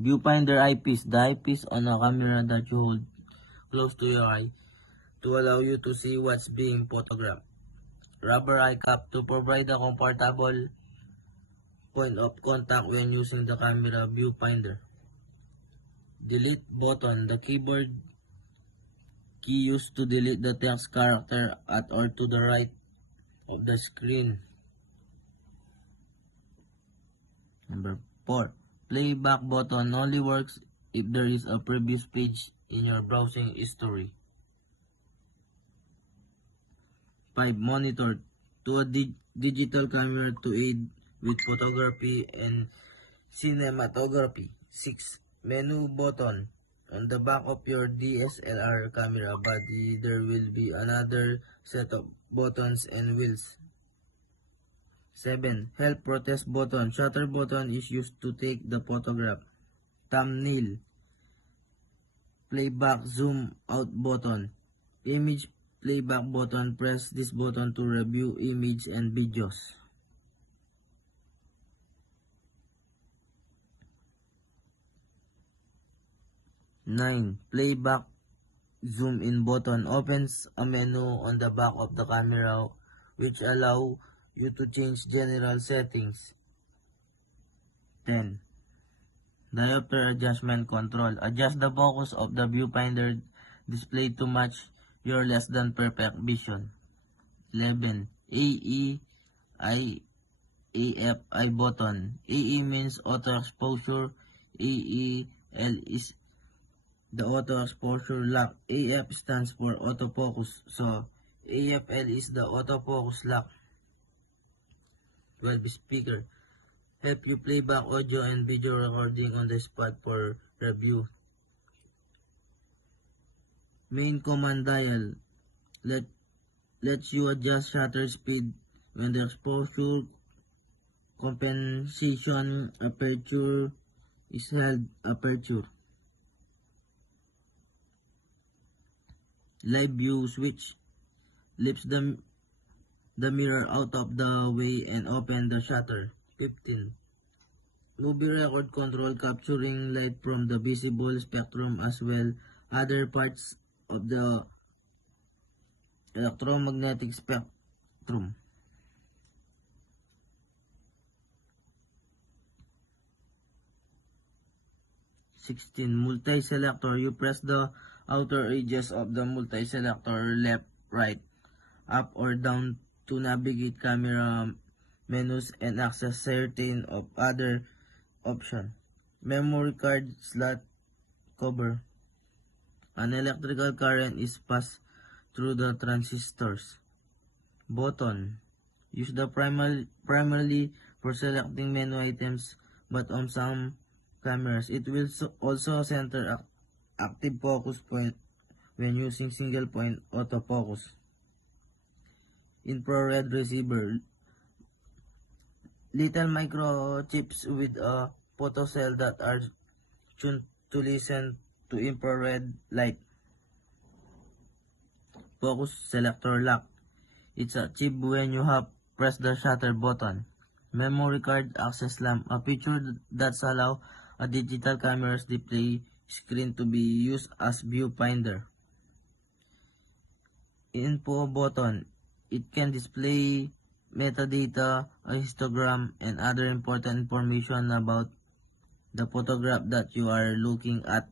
Viewfinder eyepiece. The eyepiece on a camera that you hold close to your eye to allow you to see what's being photographed. Rubber eye cap to provide a comfortable point of contact when using the camera viewfinder. Delete button. The keyboard key used to delete the text character at or to the right of the screen. Number 4. Playback button only works if there is a previous page in your browsing history. 5. Monitor. To a digital camera to aid with photography and cinematography. 6. Menu button. On the back of your DSLR camera body, there will be another set of buttons and wheels. 7. Help protest button. Shutter button is used to take the photograph. Thumbnail. Playback zoom out button. Image playback button. Press this button to review image and videos. Nine. Playback zoom in button opens a menu on the back of the camera which allow you to change general settings. 10. Diopter adjustment control. Adjust the focus of the viewfinder display to match your less than perfect vision. 11. AE button. AE means auto exposure. AEL is the auto exposure lock. AF stands for autofocus. So AFL is the autofocus lock. 12. Speaker. Help you play back audio and video recording on the spot for review. Main command dial. Lets you adjust shutter speed when the exposure, compensation, aperture is held aperture. Live view switch. Lifts the mirror out of the way and open the shutter. 15. Movie record control, capturing light from the visible spectrum as well other parts of the electromagnetic spectrum. 16. Multi-selector. You press the outer edges of the multi-selector left, right, up or down to navigate camera menus and access certain of other options. Memory card slot cover. An electrical current is passed through the transistors. Button. Use the primarily for selecting menu items, but on some cameras, it will also center active focus point when using single point autofocus. Infrared receiver. Little microchips with a photocell that are tuned to listen to infrared light. Focus selector lock. It's achieved when you have pressed the shutter button. Memory card access lamp. A feature that allows a digital camera's display screen to be used as viewfinder. Info button. It can display metadata, a histogram, and other important information about the photograph that you are looking at.